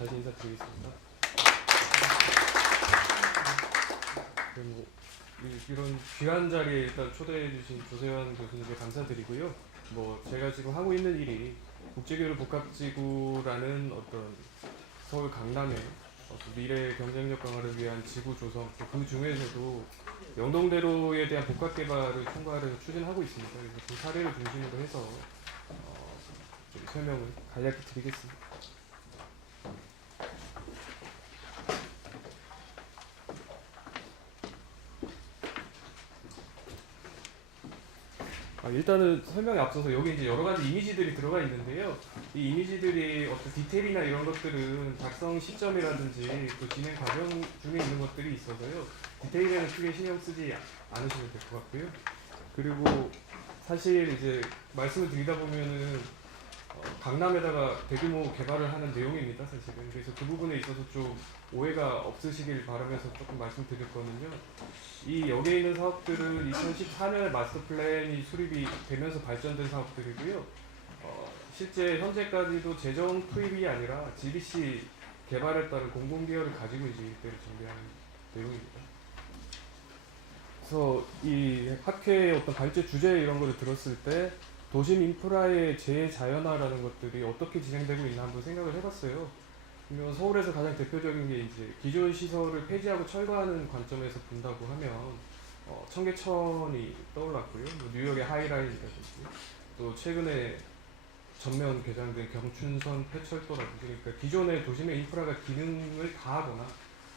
다시 인사드리겠습니다. 그리고 이런 귀한 자리에 일단 초대해주신 조세환 교수님께 감사드리고요. 제가 지금 하고 있는 일이 국제교류 복합지구라는 어떤 서울 강남의 미래 경쟁력 강화를 위한 지구 조성, 그 중에서도 영동대로에 대한 복합 개발을 총괄해서 추진하고 있습니다. 그래서 그 사례를 중심으로 해서 좀 설명을 간략히 드리겠습니다. 일단은 설명에 앞서서 여기 이제 여러 가지 이미지들이 들어가 있는데요. 이 이미지들이 어떤 디테일이나 이런 것들은 작성 시점이라든지 또 진행 과정 중에 있는 것들이 있어서요. 디테일에는 크게 신경 쓰지 않으시면 될 것 같고요. 그리고 사실 이제 말씀을 드리다 보면은 강남에다가 대규모 개발을 하는 내용입니다, 사실은. 그래서 그 부분에 있어서 좀 오해가 없으시길 바라면서 조금 말씀드릴 거는요. 이 여기에 있는 사업들은 2014년에 마스터 플랜이 수립이 되면서 발전된 사업들이고요. 실제 현재까지도 재정 투입이 아니라 GBC 개발에 따른 공공기여를 가지고 이제 이때를 준비하는 내용입니다. 그래서 이 학회의 어떤 발제 주제 이런 거를 들었을 때 도심 인프라의 재자연화라는 것들이 어떻게 진행되고 있나 한번 생각을 해봤어요. 그러면 서울에서 가장 대표적인 게 이제 기존 시설을 폐지하고 철거하는 관점에서 본다고 하면 청계천이 떠올랐고요. 뉴욕의 하이라인이라든지 또 최근에 전면 개장된 경춘선 폐철도라든지, 그러니까 기존의 도심의 인프라가 기능을 다하거나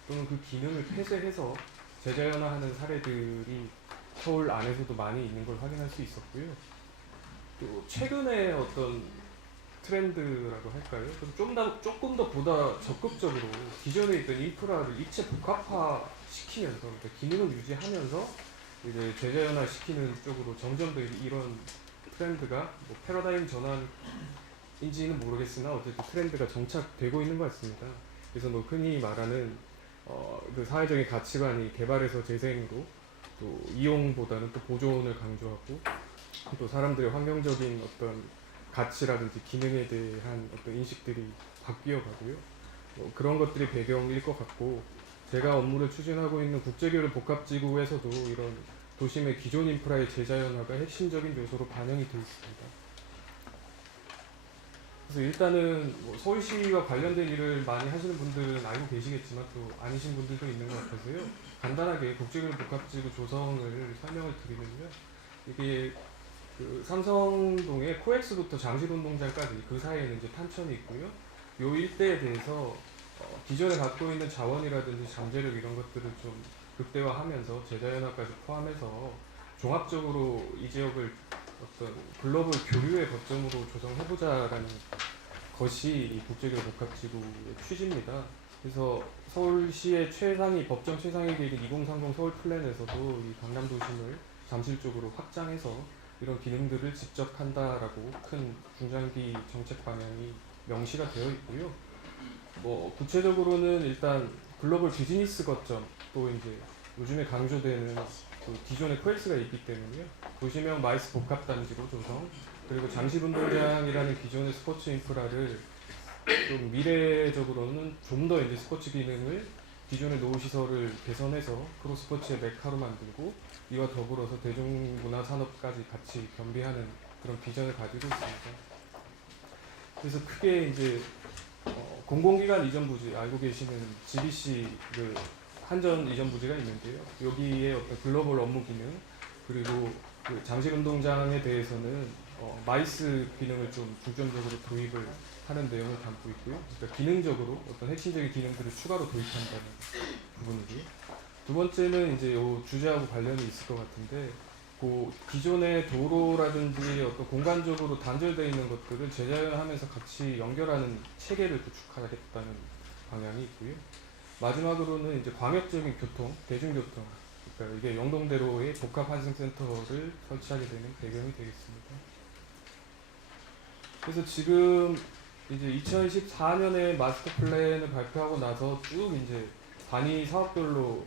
또는 그 기능을 폐쇄해서 재자연화하는 사례들이 서울 안에서도 많이 있는 걸 확인할 수 있었고요. 또 최근에 어떤 트렌드라고 할까요? 조금 더 보다 적극적으로 기존에 있던 인프라를 입체 복합화 시키면서, 그러니까 기능을 유지하면서 이제 재자연화 시키는 쪽으로 점점 더 이런 트렌드가 패러다임 전환인지는 모르겠으나 어쨌든 트렌드가 정착되고 있는 것 같습니다. 그래서 흔히 말하는 그 사회적인 가치관이 개발에서 재생으로 또 이용보다는 또 보존을 강조하고 또 사람들의 환경적인 어떤 가치라든지 기능에 대한 어떤 인식들이 바뀌어 가고요. 그런 것들이 배경일 것 같고, 제가 업무를 추진하고 있는 국제교류 복합지구에서도 이런 도심의 기존 인프라의 재자연화가 핵심적인 요소로 반영이 되어 있습니다. 그래서 일단은 서울시와 관련된 일을 많이 하시는 분들은 알고 계시겠지만 또 아니신 분들도 있는 것 같아서요. 간단하게 국제교류 복합지구 조성을 설명을 드리면요. 이게 그 삼성동의 코엑스부터 장실운동장까지 그 사이에는 이제 탄천이 있고요. 요 일대에 대해서 기존에 갖고 있는 자원이라든지 잠재력 이런 것들을 좀 극대화하면서 재자연화까지 포함해서 종합적으로 이 지역을 어떤 글로벌 교류의 거점으로 조성해보자라는 것이 이 국제교류 복합지구의 취지입니다. 그래서 서울시의 법정 최상위 계획인 2030 서울 플랜에서도 이 강남 도심을 잠실 쪽으로 확장해서 이런 기능들을 직접 한다라고 큰 중장기 정책 방향이 명시가 되어 있고요. 구체적으로는 일단 글로벌 비즈니스 거점, 또 이제 요즘에 강조되는 그 기존의 코엑스가 있기 때문에요. 도시명 마이스 복합단지로 조성, 그리고 장실운동장이라는 기존의 스포츠 인프라를 좀 미래적으로는 좀 더 이제 스포츠 기능을 기존의 노후시설을 개선해서 프로스포츠의 메카로 만들고 이와 더불어서 대중문화 산업까지 같이 겸비하는 그런 비전을 가지고 있습니다. 그래서 크게 이제 공공기관 이전 부지, 알고 계시는 GBC 그 한전 이전 부지가 있는데요. 여기에 어떤 글로벌 업무 기능, 그리고 그 장실운동장에 대해서는 마이스 기능을 좀 중점적으로 도입을 하는 내용을 담고 있고요. 그러니까 기능적으로 어떤 핵심적인 기능들을 추가로 도입한다는 부분이고요. 두 번째는 이제 이 주제하고 관련이 있을 것 같은데, 그 기존의 도로라든지 어떤 공간적으로 단절되어 있는 것들을 재자연하면서 같이 연결하는 체계를 구축하겠다는 방향이 있고요. 마지막으로는 이제 광역적인 교통, 대중교통, 그러니까 이게 영동대로의 복합환승센터를 설치하게 되는 배경이 되겠습니다. 그래서 지금 이제 2014년에 마스터 플랜을 발표하고 나서 쭉 이제 단위 사업별로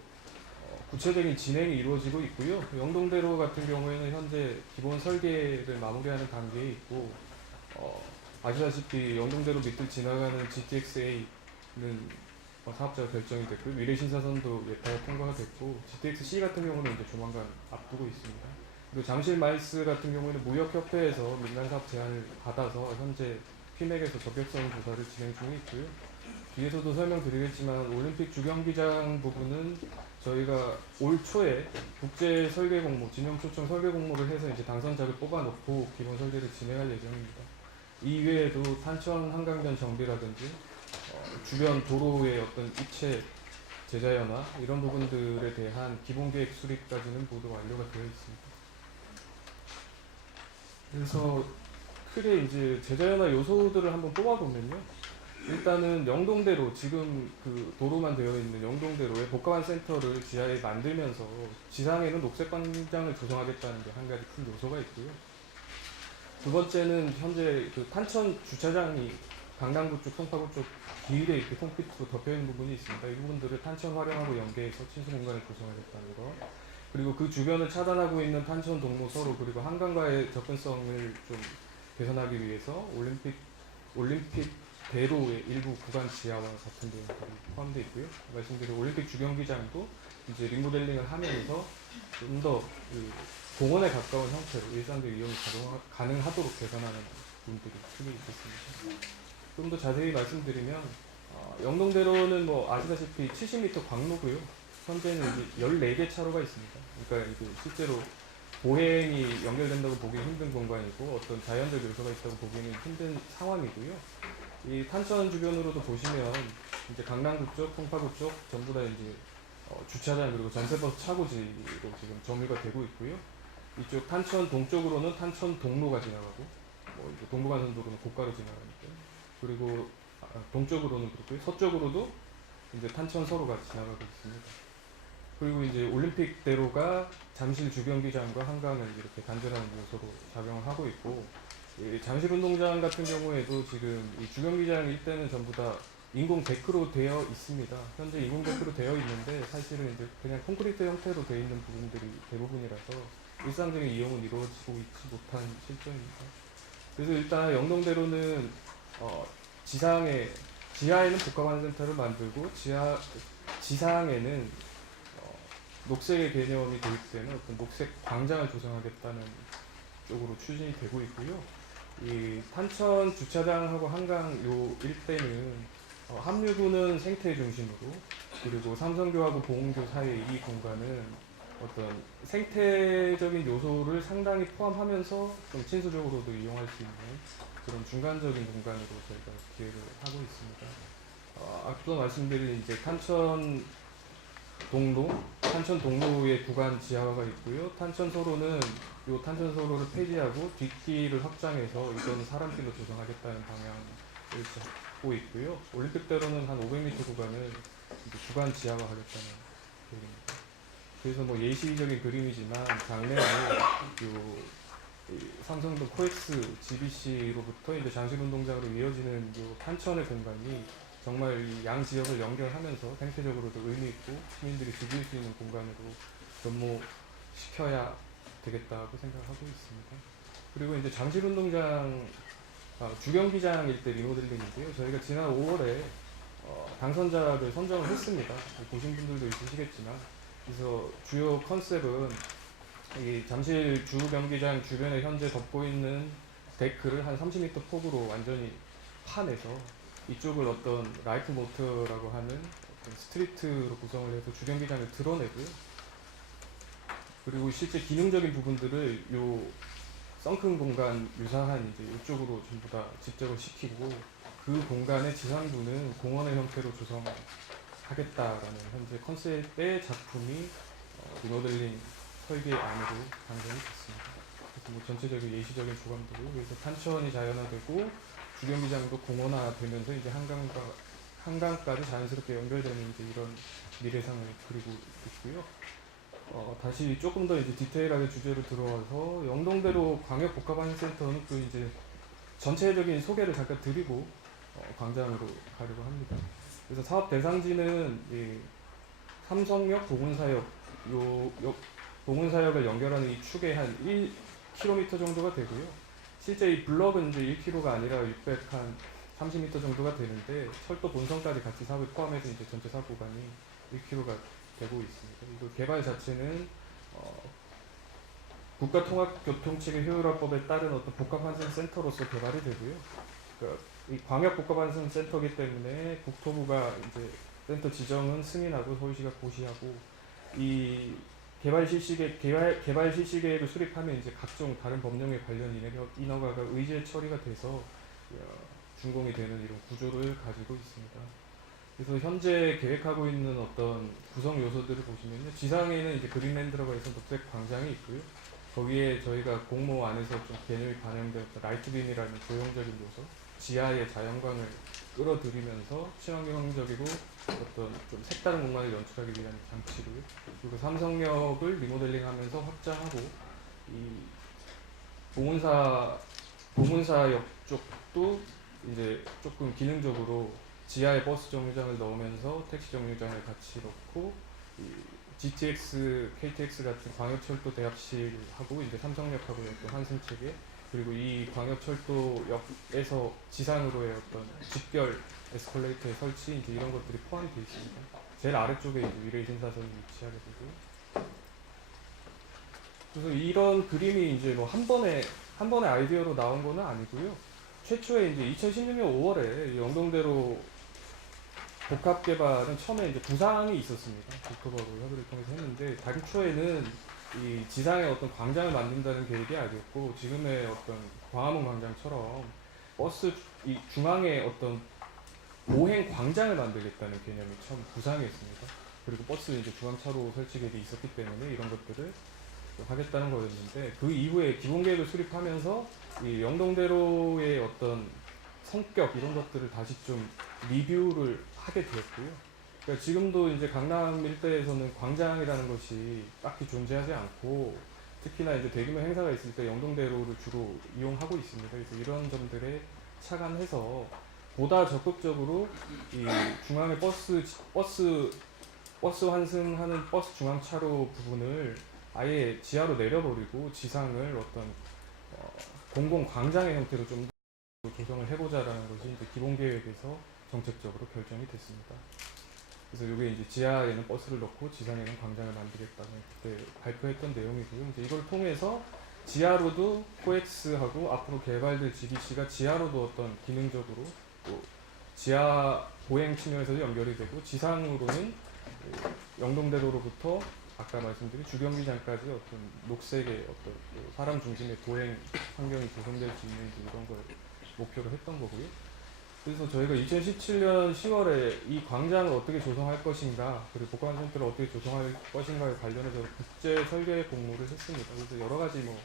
구체적인 진행이 이루어지고 있고요. 영동대로 같은 경우에는 현재 기본 설계를 마무리하는 단계에 있고, 아시다시피 영동대로 밑을 지나가는 GTX-A 사업자가 결정이 됐고 미래신사선도 예타가 통과가 됐고 GTX-C 같은 경우는 이제 조만간 앞두고 있습니다. 그리고 잠실 마이스 같은 경우에는 무역협회에서 민간사업 제안을 받아서 현재 피맥에서 적격성 조사를 진행 중에 있고요. 뒤에서도 설명드리겠지만 올림픽 주경기장 부분은 저희가 올 초에 국제 설계 공모, 진영 초청 설계 공모를 해서 이제 당선자를 뽑아놓고 기본 설계를 진행할 예정입니다. 이외에도 탄천 한강변 정비라든지 주변 도로의 어떤 입체 제자연화 이런 부분들에 대한 기본 계획 수립까지는 모두 완료가 되어 있습니다. 그래서 크게 이제 제자연화 요소들을 한번 뽑아보면요. 일단은 영동대로 지금 그 도로만 되어 있는 영동대로의 복합환 센터를 지하에 만들면서 지상에는 녹색 광장을 조성하겠다는 게 한 가지 큰 요소가 있고요. 두 번째는 현재 그 탄천 주차장이 강남구 쪽, 송파구 쪽 길에 이렇게 콘크리트로 덮여 있는 부분이 있습니다. 이 부분들을 탄천 활용하고 연계해서 친수 공간을 조성하겠다는 거. 그리고 그 주변을 차단하고 있는 탄천 동로 서로 그리고 한강과의 접근성을 좀 개선하기 위해서 올림픽 대로의 일부 구간 지하와 같은 내용들이 포함되어 있고요. 말씀드린 올림픽 주경기장도 이제 리모델링을 하면서 좀 더 공원에 가까운 형태로 일상적 이용이 가능하도록 개선하는 부분들이 크게 있었습니다. 좀 더 자세히 말씀드리면 영동대로는 뭐 아시다시피 70m 광로고요. 현재는 이제 14개 차로가 있습니다. 그러니까 이제 실제로 보행이 연결된다고 보기 힘든 공간이고 어떤 자연적 요소가 있다고 보기는 힘든 상황이고요. 이 탄천 주변으로도 보시면 이제 강남구 쪽, 송파구 쪽 전부 다 이제 주차장 그리고 전세버스 차고지로 지금 점유가 되고 있고요. 이쪽 탄천 동쪽으로는 탄천 동로가 지나가고 이제 동부간선도로는 고가로 지나가니까 그리고 동쪽으로는 그렇고요. 서쪽으로도 이제 탄천 서로가 지나가고 있습니다. 그리고 이제 올림픽대로가 잠실 주경기장과 한강을 이렇게 단절하는 요소로 작용을 하고 있고 잠실운동장 같은 경우에도 지금 이 주경기장 일대는 전부 다 인공 데크로 되어 있습니다. 현재 인공 데크로 되어 있는데 사실은 이제 그냥 콘크리트 형태로 되어 있는 부분들이 대부분이라서 일상적인 이용은 이루어지고 있지 못한 실정입니다. 그래서 일단 영동대로는 지하에는 복합환센터를 만들고 지상에는 녹색의 개념이 도입되는 어떤 녹색 광장을 조성하겠다는 쪽으로 추진이 되고 있고요. 이 탄천 주차장하고 한강 요 일대는 합류구는 생태 중심으로 그리고 삼성교하고 보은교 사이의 이 공간은 어떤 생태적인 요소를 상당히 포함하면서 좀 친수적으로도 이용할 수 있는 그런 중간적인 공간으로 저희가 기획을 하고 있습니다. 앞서 말씀드린 이제 탄천 동로의 구간 지하화가 있고요. 탄천서로는 요 탄천서로를 폐지하고 뒷길을 확장해서 이건 사람길로 조성하겠다는 방향을 잡고 있고요. 올림픽대로는 한 500m 구간을 이제 구간 지하화하겠다는 계획입니다. 그래서 뭐 예시적인 그림이지만 작년에 삼성동 코엑스 GBC로부터 이제 장실운동장으로 이어지는 요 탄천의 공간이 정말 이 양 지역을 연결하면서 생태적으로도 의미 있고 시민들이 즐길 수 있는 공간으로 변모시켜야 되겠다고 생각하고 있습니다. 그리고 이제 잠실운동장 주경기장 일대 리모델링인데요. 저희가 지난 5월에 당선자를 선정을 했습니다. 보신 분들도 있으시겠지만 그래서 주요 컨셉은 이 잠실 주경기장 주변에 현재 덮고 있는 데크를 한 30m 폭으로 완전히 파내서 이쪽을 어떤 라이트 모터라고 하는 스트리트로 구성을 해서 주경기장을 드러내고요. 그리고 실제 기능적인 부분들을 요 썬큰 공간 유사한 이제 이쪽으로 전부 다 집적을 시키고 그 공간의 지상부는 공원의 형태로 조성하겠다라는 현재 컨셉의 작품이 리모델링 설계 안으로 방송이 됐습니다. 그래서 뭐 전체적인 예시적인 조감도로 그래서 탄천이 자연화되고 주경기장도 공원화되면서 이제 한강까지 자연스럽게 연결되는 이제 이런 미래상을 그리고 있고요. 다시 조금 더 이제 디테일하게 주제로 들어와서 영동대로 광역복합환센터는 또 이제 전체적인 소개를 잠깐 드리고 광장으로 가려고 합니다. 그래서 사업 대상지는 이 삼성역, 보문사역, 보문사역을 연결하는 이 축에 한 1km 정도가 되고요. 실제 이 블럭은 이제 1km가 아니라 30m 정도가 되는데 철도 본선까지 같이 사업을 포함해서 이제 전체 사업 구간이 1km가 되고 있습니다. 그리고 개발 자체는 국가통합교통체계 효율화법에 따른 어떤 복합환승센터로서 개발이 되고요. 그러니까 이 광역복합환승센터이기 때문에 국토부가 이제 센터 지정은 승인하고 서울시가 고시하고 이 개발 실시 계획을 수립하면 이제 각종 다른 법령에 관련 인허가가 의제 처리가 돼서 준공이 되는 이런 구조를 가지고 있습니다. 그래서 현재 계획하고 있는 어떤 구성 요소들을 보시면요. 지상에는 이제 그린랜드라고 해서 녹색 광장이 있고요. 거기에 저희가 공모 안에서 좀 개념이 반영된 라이트빔이라는 조형적인 요소, 지하의 자연광을 끌어들이면서 친환경적이고 어떤 좀 색다른 공간을 연출하기 위한 장치고요. 그리고 삼성역을 리모델링하면서 확장하고 이 봉은사역 쪽도 이제 조금 기능적으로 지하에 버스 정류장을 넣으면서 택시 정류장을 같이 넣고 이 GTX, KTX 같은 광역철도 대합실하고 이제 삼성역하고 어떤 환승체계 그리고 이 광역철도역에서 지상으로의 어떤 직결 에스컬레이터의 설치 이제 이런 것들이 포함되어 있습니다. 제일 아래쪽에 이제 위레일 신사선이 위치하게 되고요. 그래서 이런 그림이 이제 뭐 한 번의 아이디어로 나온 거는 아니고요. 최초에 이제 2016년 5월에 영동대로 복합 개발은 처음에 이제 부상이 있었습니다. 국토부하고 협의를 통해서 했는데 당초에는 이 지상에 어떤 광장을 만든다는 계획이 아니었고 지금의 어떤 광화문 광장처럼 버스 이 중앙에 어떤 보행 광장을 만들겠다는 개념이 처음 구상이었습니다. 그리고 버스 이제 중앙차로 설치 계획이 있었기 때문에 이런 것들을 하겠다는 거였는데 그 이후에 기본 계획을 수립하면서 이 영동대로의 어떤 성격 이런 것들을 다시 좀 리뷰를 하게 되었고요. 그러니까 지금도 이제 강남 일대에서는 광장이라는 것이 딱히 존재하지 않고 특히나 이제 대규모 행사가 있을 때 영동대로를 주로 이용하고 있습니다. 그래서 이런 점들에 착안해서 보다 적극적으로 이 중앙에 버스 환승하는 버스 중앙차로 부분을 아예 지하로 내려버리고 지상을 어떤 공공 광장의 형태로 좀 조성을 해보자라는 것이 이제 기본 계획에서 정책적으로 결정이 됐습니다. 그래서 이게 이제 지하에는 버스를 넣고 지상에는 광장을 만들겠다는 그때 발표했던 내용이고요. 이제 이걸 통해서 지하로도 코엑스하고 앞으로 개발될 GBC가 지하로도 어떤 기능적으로 또 지하 보행 측면에서도 연결이 되고 지상으로는 영동대로로부터 아까 말씀드린 주경기장까지 어떤 녹색의 어떤 사람 중심의 도행 환경이 조성될 수 있는 이런 걸 목표로 했던 거고요. 그래서 저희가 2017년 10월에 이 광장을 어떻게 조성할 것인가 그리고 복합센터를 어떻게 조성할 것인가에 관련해서 국제 설계 공모를 했습니다. 그래서 여러 가지 뭐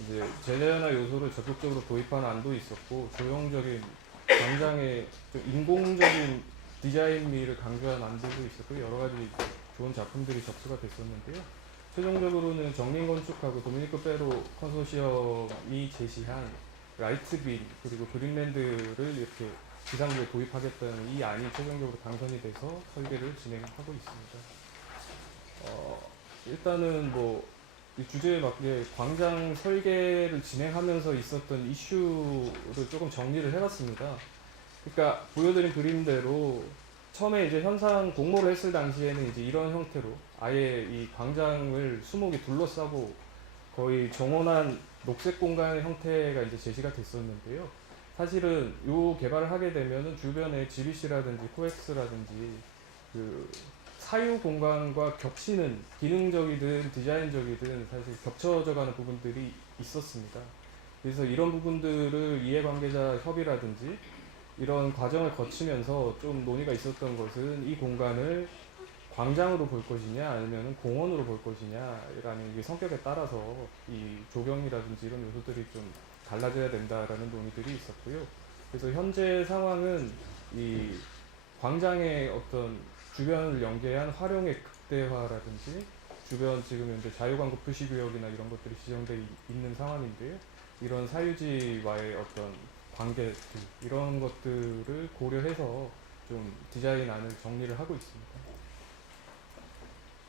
이제 제자연화 요소를 적극적으로 도입하는 안도 있었고 조형적인 광장의 좀 인공적인 디자인미를 강조한 안들도 있었고 여러 가지 좋은 작품들이 접수가 됐었는데요. 최종적으로는 정린건축하고 도미니크 페로 컨소시엄이 제시한 라이트빔 그리고 그린랜드를 이렇게 지상부에 도입하겠다는 이 안이 최종적으로 당선이 돼서 설계를 진행하고 있습니다. 일단은 뭐 이 주제에 맞게 광장 설계를 진행하면서 있었던 이슈를 조금 정리를 해봤습니다. 그러니까 보여드린 그림대로 처음에 이제 현상 공모를 했을 당시에는 이제 이런 형태로 아예 이 광장을 수목이 둘러싸고 거의 정원한 녹색 공간의 형태가 이제 제시가 됐었는데요. 사실은 이 개발을 하게 되면은 주변에 GBC라든지 코엑스라든지 그 사유 공간과 겹치는 기능적이든 디자인적이든 사실 겹쳐져 가는 부분들이 있었습니다. 그래서 이런 부분들을 이해관계자 협의라든지 이런 과정을 거치면서 좀 논의가 있었던 것은 이 공간을 광장으로 볼 것이냐 아니면 공원으로 볼 것이냐라는 이 성격에 따라서 이 조경이라든지 이런 요소들이 좀 달라져야 된다라는 논의들이 있었고요. 그래서 현재 상황은 이 광장의 어떤 주변을 연계한 활용의 극대화라든지 주변 지금 현재 자유광고 표시구역이나 이런 것들이 지정되어 있는 상황인데요. 이런 사유지와의 어떤 관계들 이런 것들을 고려해서 좀 디자인안을 정리를 하고 있습니다.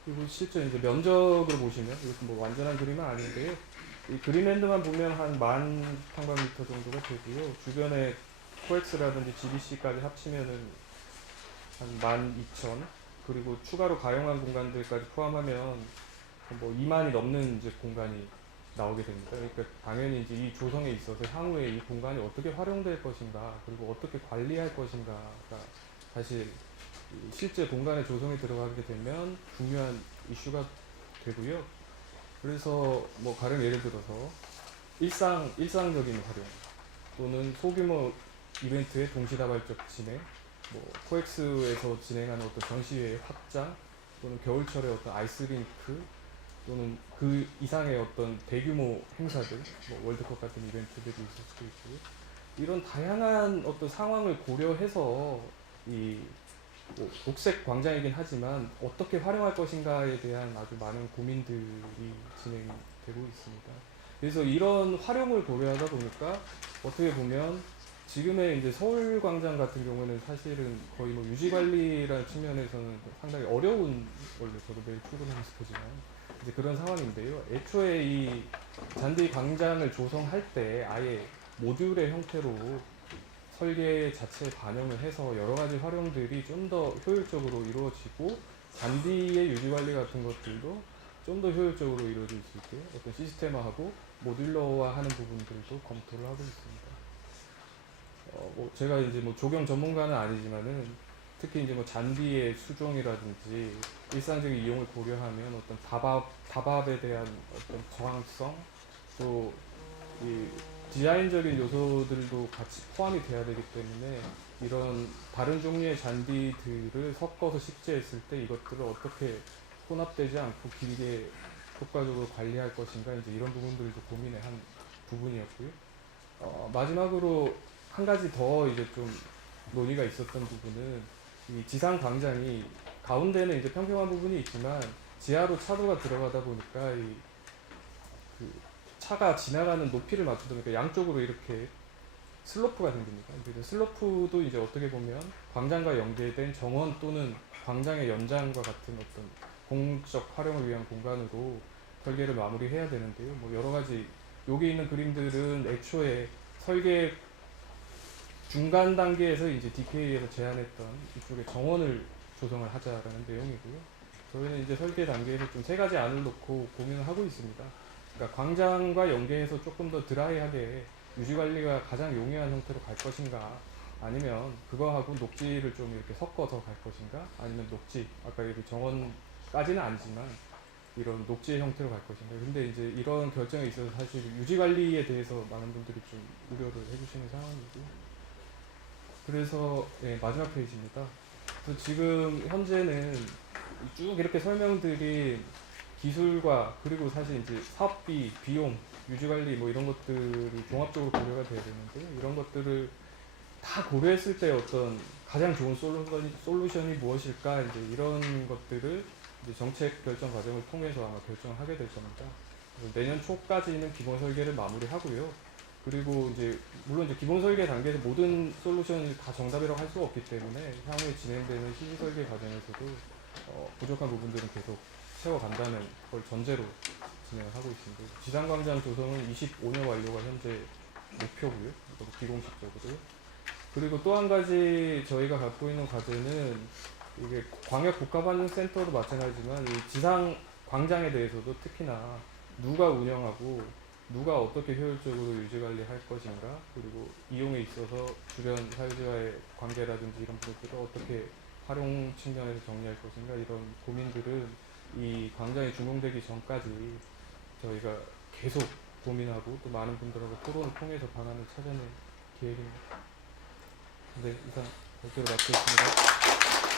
그리고 실제 이제 면적을 보시면 이것도 뭐 완전한 그림은 아닌데요. 이 그린랜드만 보면 한 10,000 평방미터 정도가 되고요. 주변에 코엑스라든지 GBC까지 합치면은 한 12,000, 그리고 추가로 가용한 공간들까지 포함하면 뭐 2만이 넘는 이제 공간이 나오게 됩니다. 그러니까 당연히 이제 이 조성에 있어서 향후에 이 공간이 어떻게 활용될 것인가, 그리고 어떻게 관리할 것인가가 사실 실제 공간의 조성에 들어가게 되면 중요한 이슈가 되고요. 그래서 뭐 가령 예를 들어서 일상적인 활용 또는 소규모 이벤트의 동시다발적 진행, 뭐 코엑스에서 진행하는 어떤 전시회의 확장, 또는 겨울철에 어떤 아이스링크, 또는 그 이상의 어떤 대규모 행사들, 뭐 월드컵 같은 이벤트들이 있을 수도 있고요. 이런 다양한 어떤 상황을 고려해서 뭐 녹색 광장이긴 하지만 어떻게 활용할 것인가에 대한 아주 많은 고민들이 진행되고 있습니다. 그래서 이런 활용을 고려하다 보니까 어떻게 보면 지금의 이제 서울광장 같은 경우는 사실은 거의 뭐 유지관리라는 측면에서는 상당히 어려운 걸로 저도 매일 출근하면서 보지만 이제 그런 상황인데요. 애초에 이 잔디 광장을 조성할 때 아예 모듈의 형태로 설계 자체에 반영을 해서 여러 가지 활용들이 좀 더 효율적으로 이루어지고 잔디의 유지 관리 같은 것들도 좀 더 효율적으로 이루어질 수 있게 어떤 시스템화하고 모듈러화하는 부분들도 검토를 하고 있습니다. 뭐 제가 이제 뭐 조경 전문가는 아니지만은 특히 이제 뭐 잔디의 수종이라든지 일상적인 이용을 고려하면 어떤 다밥에 대한 어떤 저항성, 또 이 디자인적인 요소들도 같이 포함이 돼야 되기 때문에 이런 다른 종류의 잔디들을 섞어서 식재했을 때 이것들을 어떻게 혼합되지 않고 길게 효과적으로 관리할 것인가, 이제 이런 부분들도 고민의 한 부분이었고요. 마지막으로 한 가지 더 이제 좀 논의가 있었던 부분은 이 지상 광장이 가운데는 이제 평평한 부분이 있지만 지하로 차도가 들어가다 보니까 그 차가 지나가는 높이를 맞추다 보니까 양쪽으로 이렇게 슬로프가 생깁니다. 그래서 슬로프도 이제 어떻게 보면 광장과 연계된 정원 또는 광장의 연장과 같은 어떤 공적 활용을 위한 공간으로 설계를 마무리해야 되는데요. 뭐 여러 가지 여기 있는 그림들은 애초에 설계 중간 단계에서 이제 DK에서 제안했던 이쪽에 정원을 조성을 하자라는 내용이고요. 저희는 이제 설계 단계에서 좀 세 가지 안을 놓고 고민을 하고 있습니다. 그러니까 광장과 연계해서 조금 더 드라이하게 유지관리가 가장 용이한 형태로 갈 것인가, 아니면 그거하고 녹지를 좀 이렇게 섞어서 갈 것인가, 아니면 녹지, 아까 여기 정원까지는 아니지만 이런 녹지의 형태로 갈 것인가. 근데 이제 이런 결정에 있어서 사실 유지관리에 대해서 많은 분들이 좀 우려를 해주시는 상황이고, 그래서 네, 마지막 페이지입니다. 그래서 지금 현재는 쭉 이렇게 설명드린 기술과 그리고 사실 이제 사업비, 비용, 유지관리 뭐 이런 것들이 종합적으로 고려가 돼야 되는데, 이런 것들을 다 고려했을 때 어떤 가장 좋은 솔루션이 무엇일까, 이제 이런 것들을 이제 정책 결정 과정을 통해서 아마 결정을 하게 될 겁니다. 내년 초까지는 기본 설계를 마무리하고요. 그리고 이제 물론 이제 기본 설계 단계에서 모든 솔루션이 다 정답이라고 할 수가 없기 때문에 향후에 진행되는 시기 설계 과정에서도 부족한 부분들은 계속 채워간다는 걸 전제로 진행을 하고 있습니다. 지상광장 조성은 25년 완료가 현재 목표고요. 이것도 비공식적으로요. 그리고 또 한 가지 저희가 갖고 있는 과제는 이게 광역 복합환경센터도 마찬가지지만 이 지상 광장에 대해서도 특히나 누가 운영하고 누가 어떻게 효율적으로 유지관리할 것인가, 그리고 이용에 있어서 주변 사유지와의 관계라든지 이런 부분들을 어떻게 활용 측면에서 정리할 것인가, 이런 고민들은 이 광장이 준공되기 전까지 저희가 계속 고민하고 또 많은 분들하고 토론을 통해서 방안을 찾아낼 계획입니다. 네, 이상 발표를 마치겠습니다.